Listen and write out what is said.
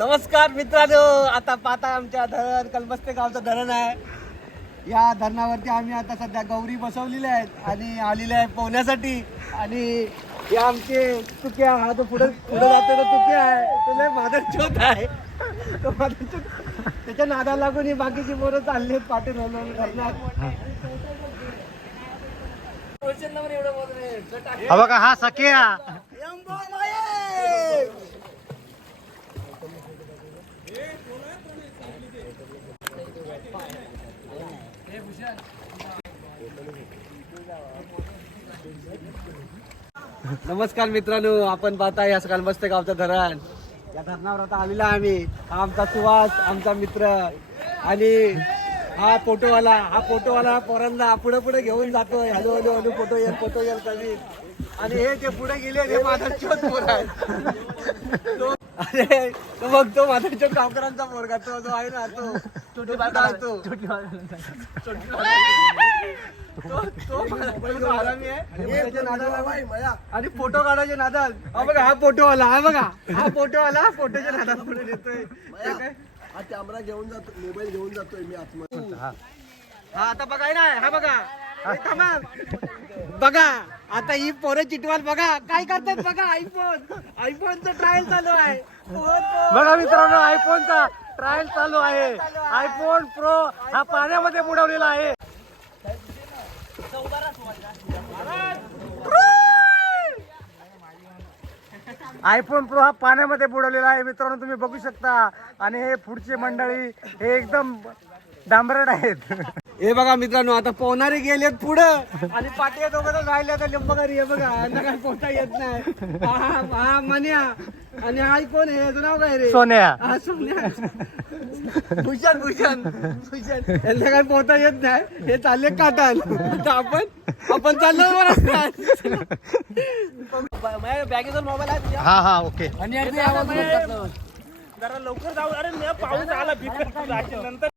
नमस्कार मित्रांनो आता पाहता आमच्या धरण कलबस्ते गावचं धरण आहे. या धरणावरती आम्ही आता सध्या गौरी बसवलेल्या आहेत आणि आलेल्या आहे पोहण्यासाठी. आणि हे आमचे तुक्या हा तो पुढे पुढे जातो तो तुक्या आहे. तो लय मादर चोत आहे. तो मादर चोत त्याच्या नादाला लागून ही बाकीची पोरं चालली आहेत पाटील हलवून धरणात हा बघा हा सख्या. नमस्कार मित्रांनो आपण पाहता या कालबस्ते गावचं धरण. या धरणावर आता आलेला आहे आम्ही. हा आमचा सुहास आमचा मित्र आणि हा फोटोवाला हा फोटोवाला पोरांना पुढे पुढे घेऊन जातो हॅलो हॅलो हॅलो फोटो येईल फोटो येईल कधी आणि हे जे पुढे गेले हे माझा चोत पोर आहे अरे तो बघ तो माझा चोत गावकरांचा पोरगा तो जो आहे ना तो तो तो आणि फोटो काढायचे नादाल. हा बघा हा फोटो आला हा बघा. हा फोटो आला फोटोच्या नादाला पुढे देतोय? हा कॅमेरा घेऊन जातो मोबाईल घेऊन जातोय मी आतमध्ये. हा आता बघाय ना हा बघा. बघा. आता ही पोरं चिटवाल बघा. काय करतात बघा आयफोन आयफोनचं ट्रायल चालू आहे. बघा मित्रांनो आयफोनचा ट्रायल चालू आहे. आयफोन प्रो हा पाण्यामध्ये बुडवलेला आहे. आयफोन प्रो हा पाण्यामध्ये बुडवलेला आहे. मित्रांनो तुम्ही बघू शकता. आणि हे पुढचे मंडळी हे एकदम डांबरट आहेत. हे बघा मित्रांनो आता पोहणारे गेलेत पुढं. आणि पाठी दोघं राहिले आता लिंबगारी हे बघा यांना काय पोहता येत नाही. हा मन्या. आणि हा कोण आहे? याचं नाव काय रे? सोन्या. हा सोन्या. भूषण भूषण. भूषण. यांना काय पोहता येत नाही. हे चालले काटाल. आता आपण आपण चाललो माझ्या बॅगेचा मोबाईल आहे तुझ्या? हा हा ओके. आणि जरा लवकर जाऊ. अरे मी पाऊस आला भीती नंतर